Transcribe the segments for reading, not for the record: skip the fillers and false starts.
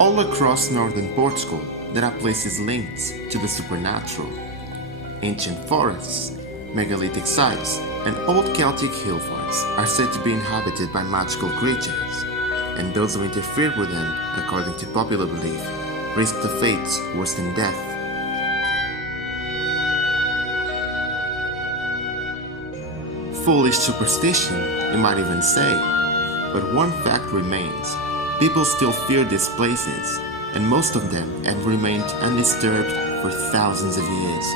All across northern Portugal, there are places linked to the supernatural. Ancient forests, megalithic sites, and old Celtic hill forts are said to be inhabited by magical creatures, and those who interfere with them, according to popular belief, risk the fates worse than death. Foolish superstition, you might even say, but one fact remains. People still fear these places, and most of them have remained undisturbed for thousands of years.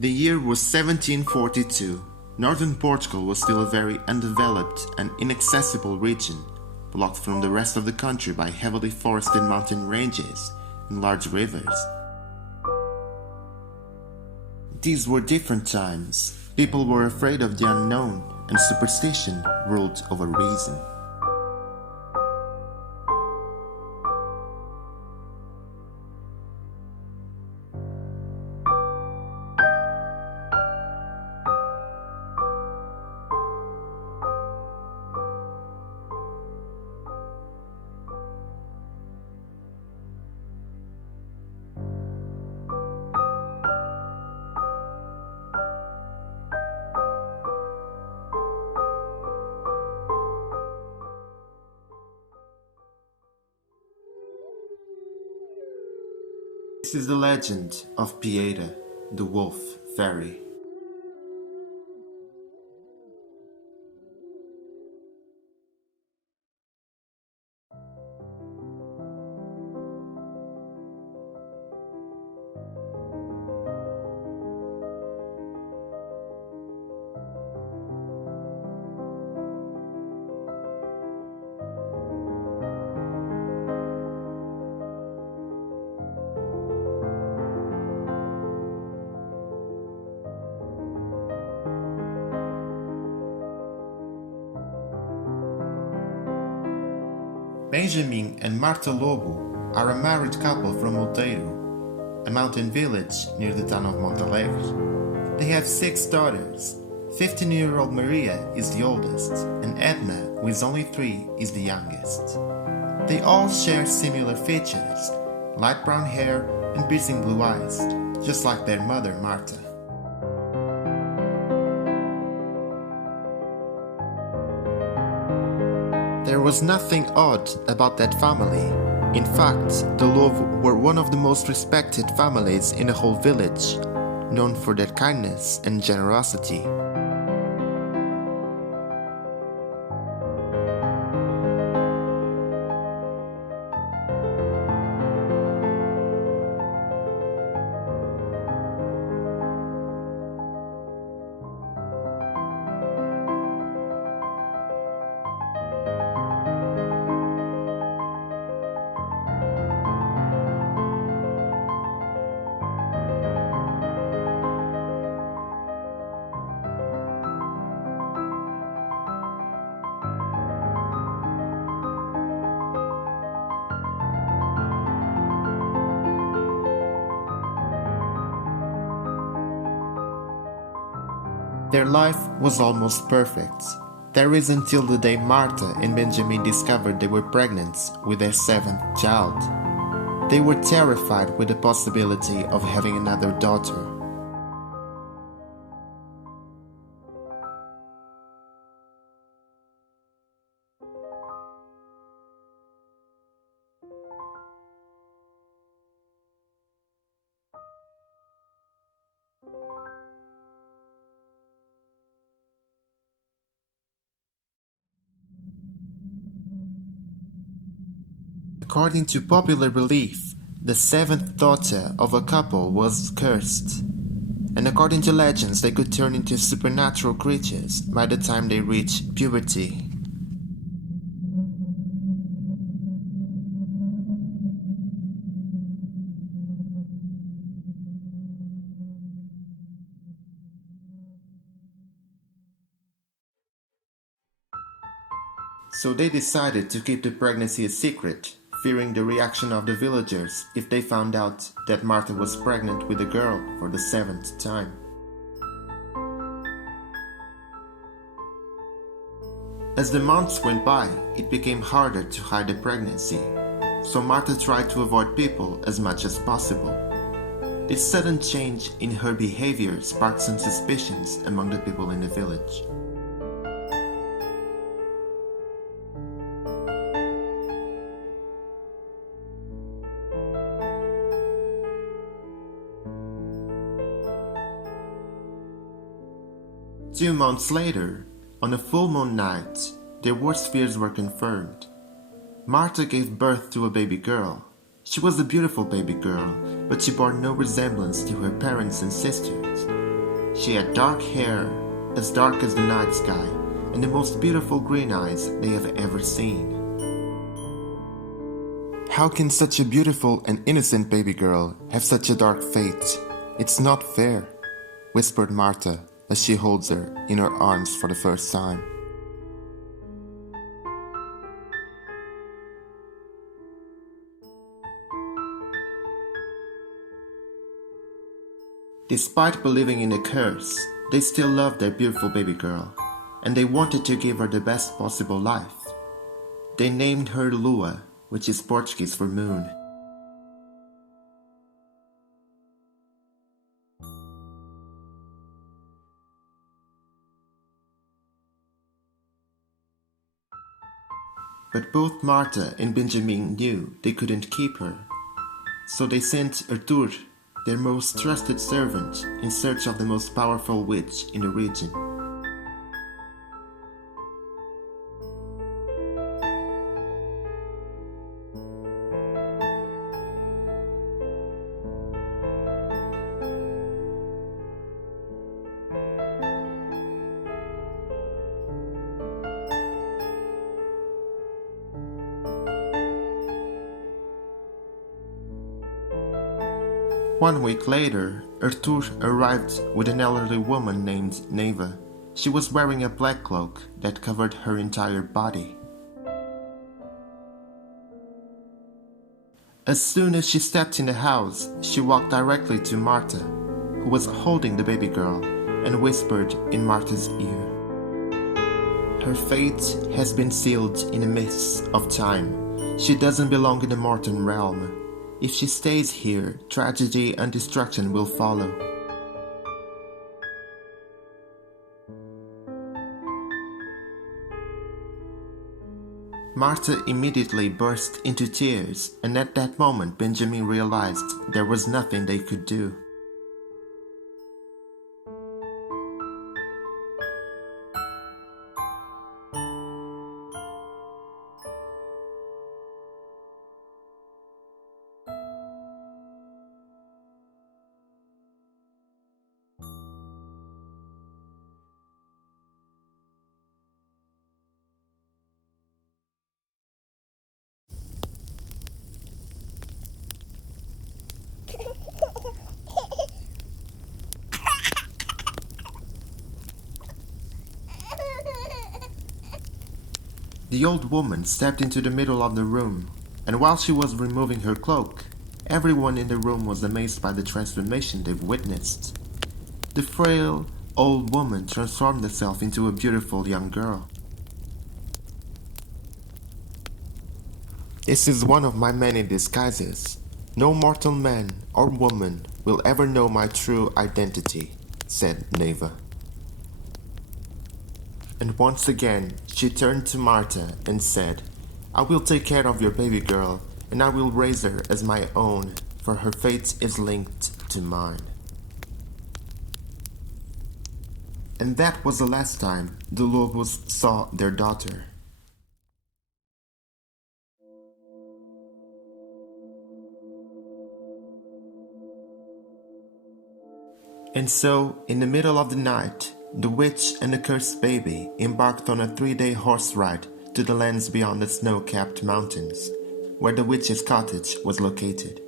The year was 1742. Northern Portugal was still a very undeveloped and inaccessible region, blocked from the rest of the country by heavily forested mountain ranges and large rivers. These were different times. People were afraid of the unknown, and superstition ruled over reason. This is the legend of Peeira, the wolf fairy. Benjamin and Marta Lobo are a married couple from Monteiro, a mountain village near the town of Montalegre. They have 6 daughters. 15-year-old Maria is the oldest, and Edna, who is only 3, is the youngest. They all share similar features, light brown hair and piercing blue eyes, just like their mother Marta. There was nothing odd about that family. In fact, the Lobos were one of the most respected families in the whole village, known for their kindness and generosity. Their life was almost perfect. That is until the day Marta and Benjamin discovered they were pregnant with their 7th child. They were terrified with the possibility of having another daughter. According to popular belief, The seventh daughter of a couple was cursed, and according to legends, they could turn into supernatural creatures by the time they reached puberty. So they decided to keep the pregnancy a secret, fearing the reaction of the villagers if they found out that Martha was pregnant with a girl for the seventh time. As the months went by, it became harder to hide the pregnancy, so Martha tried to avoid people as much as possible. This sudden change in her behavior sparked some suspicions among the people in the village. Two months later, on a full moon night, their worst fears were confirmed. Martha gave birth to a baby girl. She was a beautiful baby girl, but she bore no resemblance to her parents and sisters. She had dark hair, as dark as the night sky, and the most beautiful green eyes they have ever seen. How can such a beautiful and innocent baby girl have such a dark fate? It's not fair, whispered Martha as she holds her in her arms for the first time. Despite believing in a curse, they still loved their beautiful baby girl, and they wanted to give her the best possible life. They named her Lua, which is Portuguese for moon. But both Martha and Benjamin knew they couldn't keep her, so they sent Arthur, their most trusted servant, in search of the most powerful witch in the region. One week later, Arthur arrived with an elderly woman named Neva. She was wearing a black cloak that covered her entire body. As soon as she stepped in the house, she walked directly to Martha, who was holding the baby girl, and whispered in Martha's ear. Her fate has been sealed in the mists of time. She doesn't belong in the mortal realm. If she stays here, tragedy and destruction will follow. Martha immediately burst into tears, and at that moment Benjamin realized there was nothing they could do. The old woman stepped into the middle of the room, and while she was removing her cloak, everyone in the room was amazed by the transformation they've witnessed. The frail, old woman transformed herself into a beautiful young girl. This is one of my many disguises. No mortal man or woman will ever know my true identity, said Neva. And once again, she turned to Martha and said, I will take care of your baby girl, and I will raise her as my own, for her fate is linked to mine. And that was the last time the Lobos saw their daughter. And so, in the middle of the night, the witch and the cursed baby embarked on a 3-day horse ride to the lands beyond the snow-capped mountains, where the witch's cottage was located,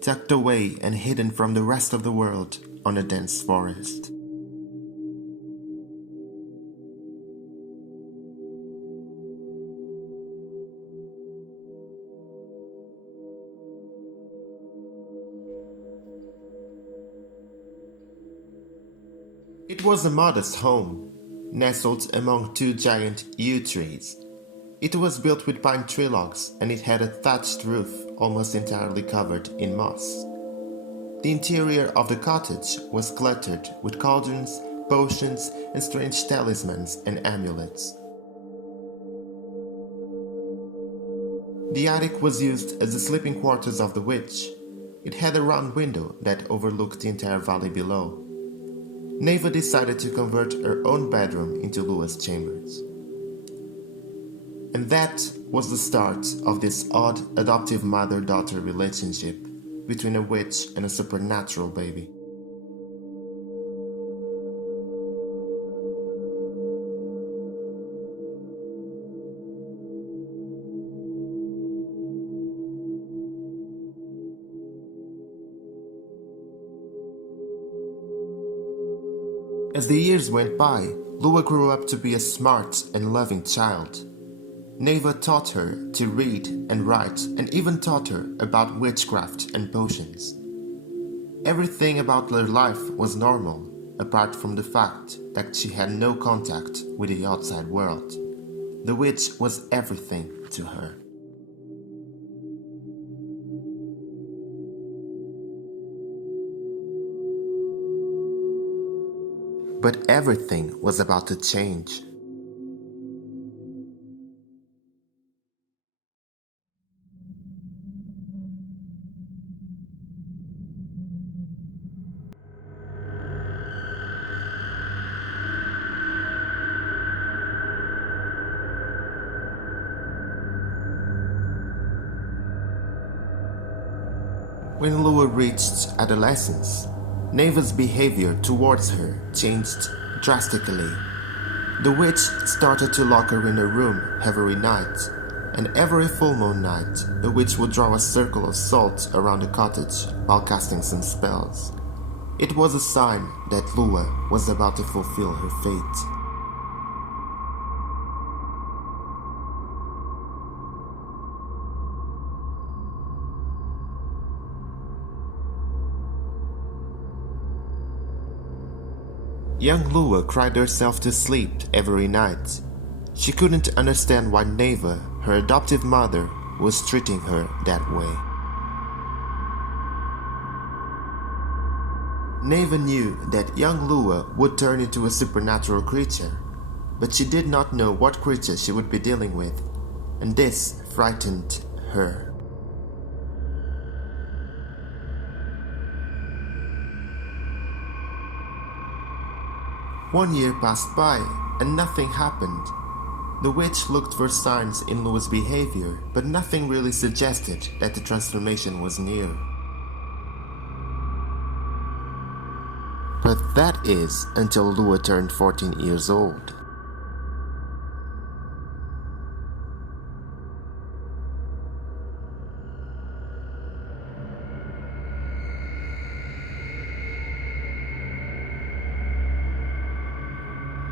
tucked away and hidden from the rest of the world on a dense forest. It was a modest home, nestled among 2 giant yew trees. It was built with pine tree logs and it had a thatched roof almost entirely covered in moss. The interior of the cottage was cluttered with cauldrons, potions, and strange talismans and amulets. The attic was used as the sleeping quarters of the witch. It had a round window that overlooked the entire valley below. Neva decided to convert her own bedroom into Lua's chambers. And that was the start of this odd adoptive mother-daughter relationship between a witch and a supernatural baby. As the years went by, Lua grew up to be a smart and loving child. Neva taught her to read and write and even taught her about witchcraft and potions. Everything about her life was normal, apart from the fact that she had no contact with the outside world. The witch was everything to her. But everything was about to change. When Lua reached adolescence, Neva's behavior towards her changed drastically. The witch started to lock her in a room every night, and every full moon night, the witch would draw a circle of salt around the cottage while casting some spells. It was a sign that Lua was about to fulfill her fate. Young Lua cried herself to sleep every night. She couldn't understand why Neva, her adoptive mother, was treating her that way. Neva knew that young Lua would turn into a supernatural creature, but she did not know what creature she would be dealing with, and this frightened her. One year passed by, and nothing happened. The witch looked for signs in Lua's behavior, but nothing really suggested that the transformation was near. But that is until Lua turned 14 years old.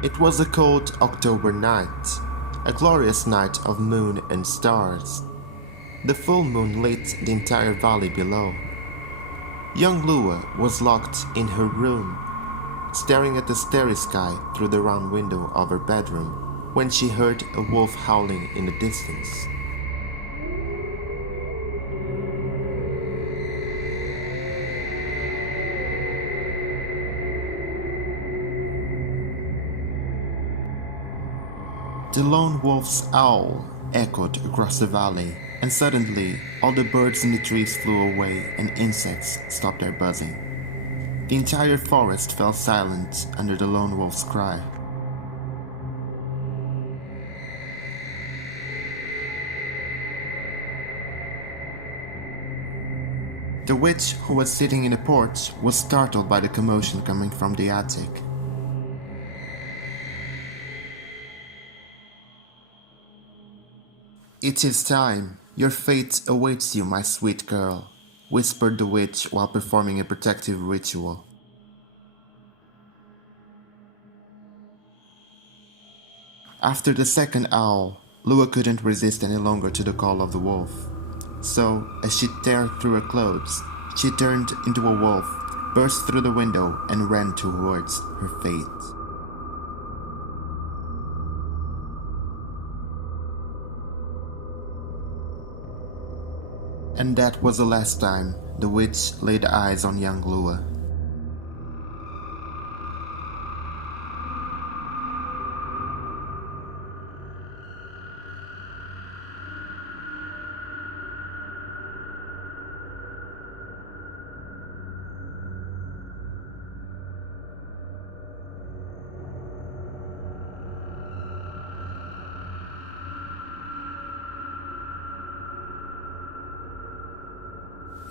It was a cold October night, a glorious night of moon and stars. The full moon lit the entire valley below. Young Lua was locked in her room, staring at the starry sky through the round window of her bedroom, when she heard a wolf howling in the distance. The lone wolf's howl echoed across the valley, and suddenly all the birds in the trees flew away and insects stopped their buzzing. The entire forest fell silent under the lone wolf's cry. The witch, who was sitting in a porch, was startled by the commotion coming from the attic. "It is time. Your fate awaits you, my sweet girl," whispered the witch while performing a protective ritual. After the second owl, Lua couldn't resist any longer to the call of the wolf. So, as she teared through her clothes, she turned into a wolf, burst through the window, and ran towards her fate. And that was the last time the witch laid eyes on young Lua.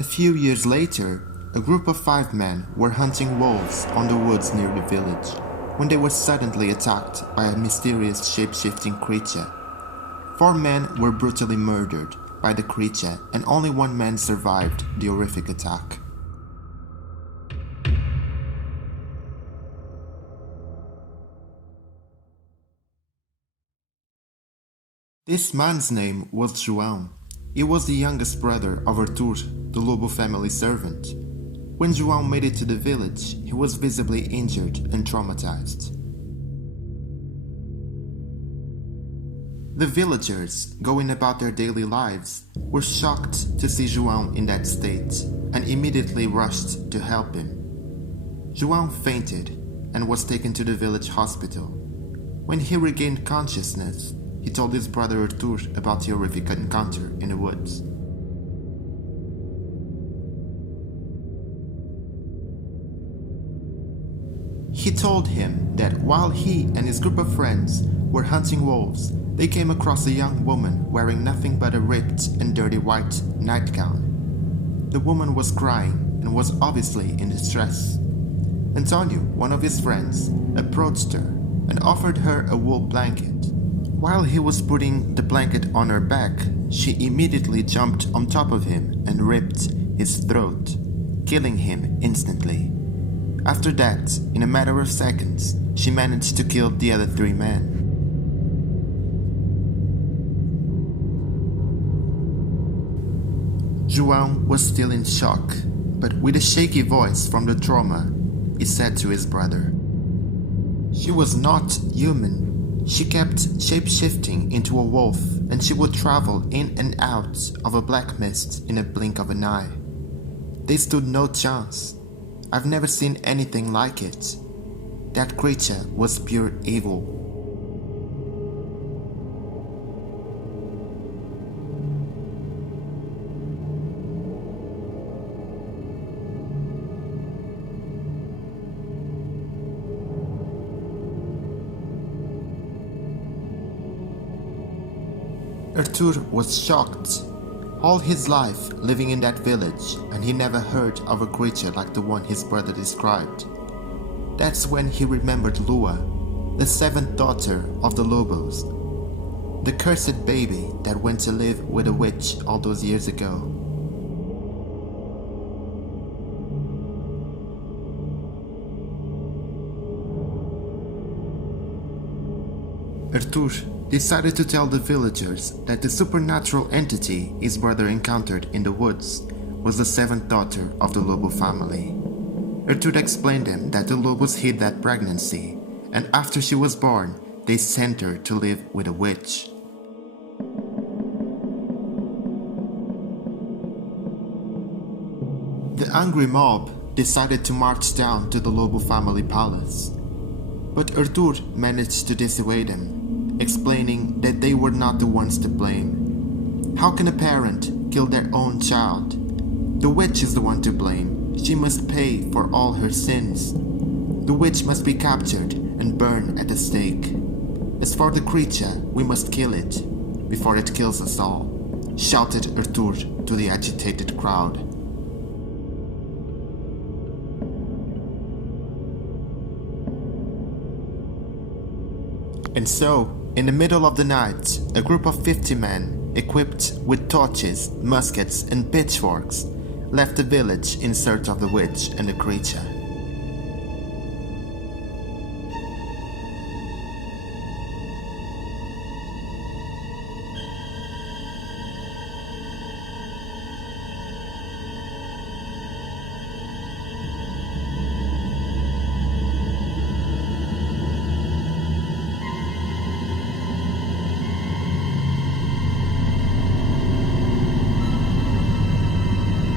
A few years later, a group of 5 men were hunting wolves on the woods near the village, when they were suddenly attacked by a mysterious shape-shifting creature. 4 men were brutally murdered by the creature, and only 1 man survived the horrific attack. This man's name was João. He was the youngest brother of Arthur, the Lobo family servant. When João made it to the village, he was visibly injured and traumatized. The villagers, going about their daily lives, were shocked to see João in that state and immediately rushed to help him. João fainted and was taken to the village hospital. When he regained consciousness, he told his brother Arthur about the horrific encounter in the woods. He told him that while he and his group of friends were hunting wolves, they came across a young woman wearing nothing but a ripped and dirty white nightgown. The woman was crying and was obviously in distress. Antonio, one of his friends, approached her and offered her a wool blanket. While he was putting the blanket on her back, she immediately jumped on top of him and ripped his throat, killing him instantly. After that, in a matter of seconds, she managed to kill the other 3 men. João was still in shock, but with a shaky voice from the trauma, he said to his brother, "She was not human. She kept shape-shifting into a wolf, and she would travel in and out of a black mist in a blink of an eye. They stood no chance. I've never seen anything like it. That creature was pure evil." Arthur was shocked. All his life living in that village, and he never heard of a creature like the one his brother described. That's when he remembered Lua, the 7th daughter of the Lobos, the cursed baby that went to live with a witch all those years ago. Arthur decided to tell the villagers that the supernatural entity his brother encountered in the woods was the 7th daughter of the Lobo family. Arthur explained them that the Lobos hid that pregnancy, and after she was born, they sent her to live with a witch. The angry mob decided to march down to the Lobo family palace, but Arthur managed to dissuade them, explaining that they were not the ones to blame. How can a parent kill their own child? The witch is the one to blame. She must pay for all her sins. The witch must be captured and burned at the stake. As for the creature, we must kill it before it kills us all, shouted Arthur to the agitated crowd. And so, in the middle of the night, a group of 50 men, equipped with torches, muskets, and pitchforks, left the village in search of the witch and the creature.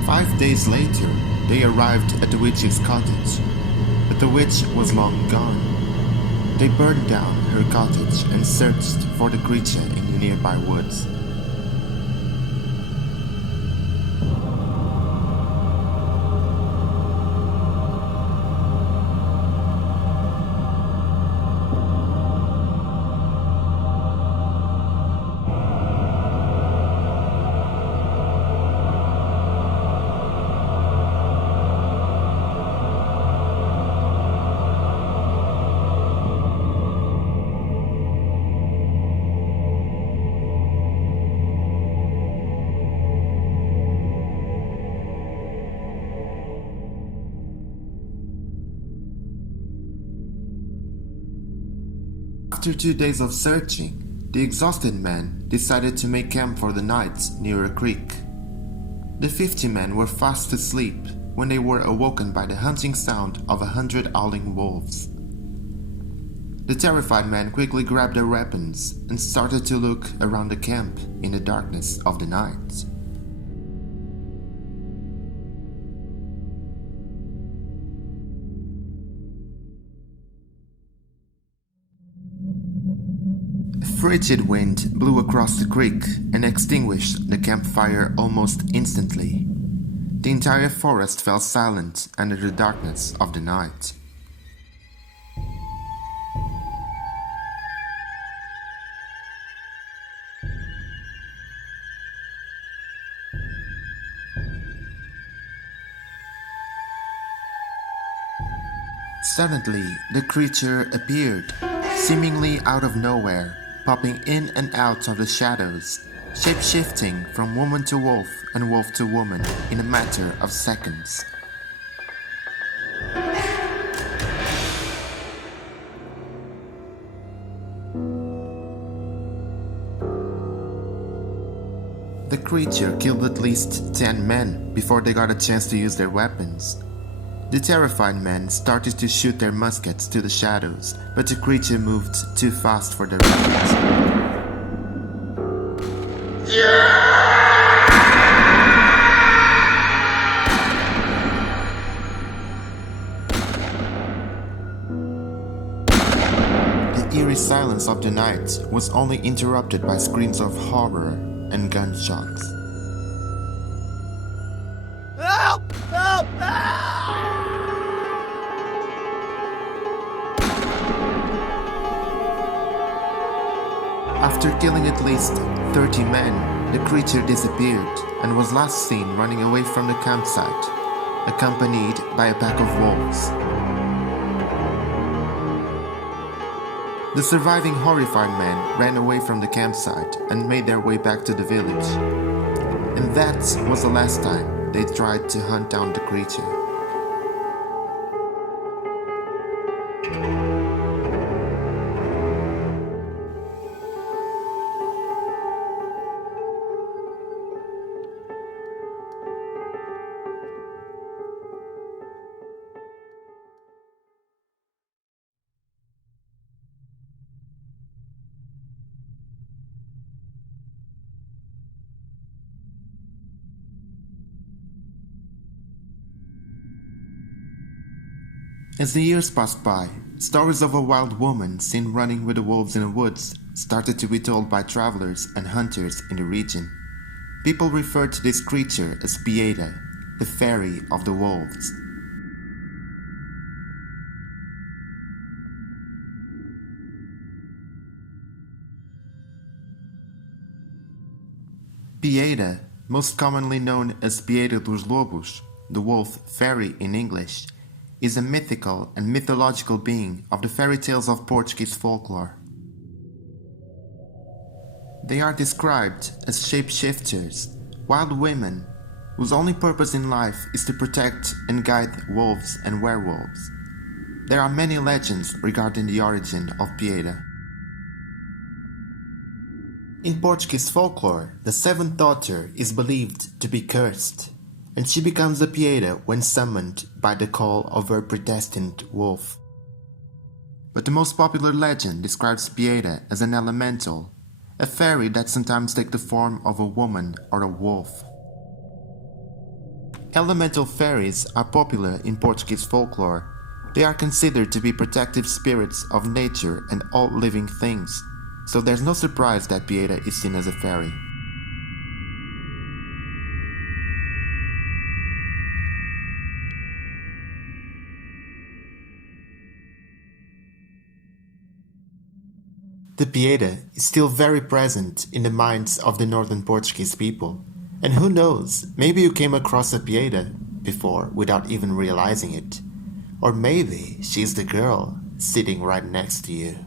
Five days later, they arrived at the witch's cottage, but the witch was long gone. They burned down her cottage and searched for the creature in the nearby woods. After 2 days of searching, the exhausted men decided to make camp for the night near a creek. The 50 men were fast asleep when they were awoken by the hunting sound of 100 howling wolves. The terrified men quickly grabbed their weapons and started to look around the camp in the darkness of the night. A frigid wind blew across the creek and extinguished the campfire almost instantly. The entire forest fell silent under the darkness of the night. Suddenly, the creature appeared, seemingly out of nowhere, popping in and out of the shadows, shape-shifting from woman to wolf and wolf to woman in a matter of seconds. The creature killed at least 10 men before they got a chance to use their weapons. The terrified men started to shoot their muskets to the shadows, but the creature moved too fast for their weapons. The eerie silence of the night was only interrupted by screams of horror and gunshots. Help! Help! Help! After killing at least 30 men, the creature disappeared and was last seen running away from the campsite, accompanied by a pack of wolves. The surviving horrified men ran away from the campsite and made their way back to the village. And that was the last time they tried to hunt down the creature. As the years passed by, stories of a wild woman seen running with the wolves in the woods started to be told by travelers and hunters in the region. People referred to this creature as Peeira, the fairy of the wolves. Peeira, most commonly known as Peeira dos Lobos, the wolf fairy in English, is a mythical and mythological being of the fairy tales of Portuguese folklore. They are described as shapeshifters, wild women whose only purpose in life is to protect and guide wolves and werewolves. There are many legends regarding the origin of Peeira. In Portuguese folklore, the seventh daughter is believed to be cursed, and she becomes a Peeira when summoned by the call of her predestined wolf. But the most popular legend describes Peeira as an elemental, a fairy that sometimes takes the form of a woman or a wolf. Elemental fairies are popular in Portuguese folklore. They are considered to be protective spirits of nature and all living things, so there's no surprise that Peeira is seen as a fairy. The Peeira is still very present in the minds of the northern Portuguese people, and who knows, maybe you came across a Peeira before without even realizing it, or maybe she's the girl sitting right next to you.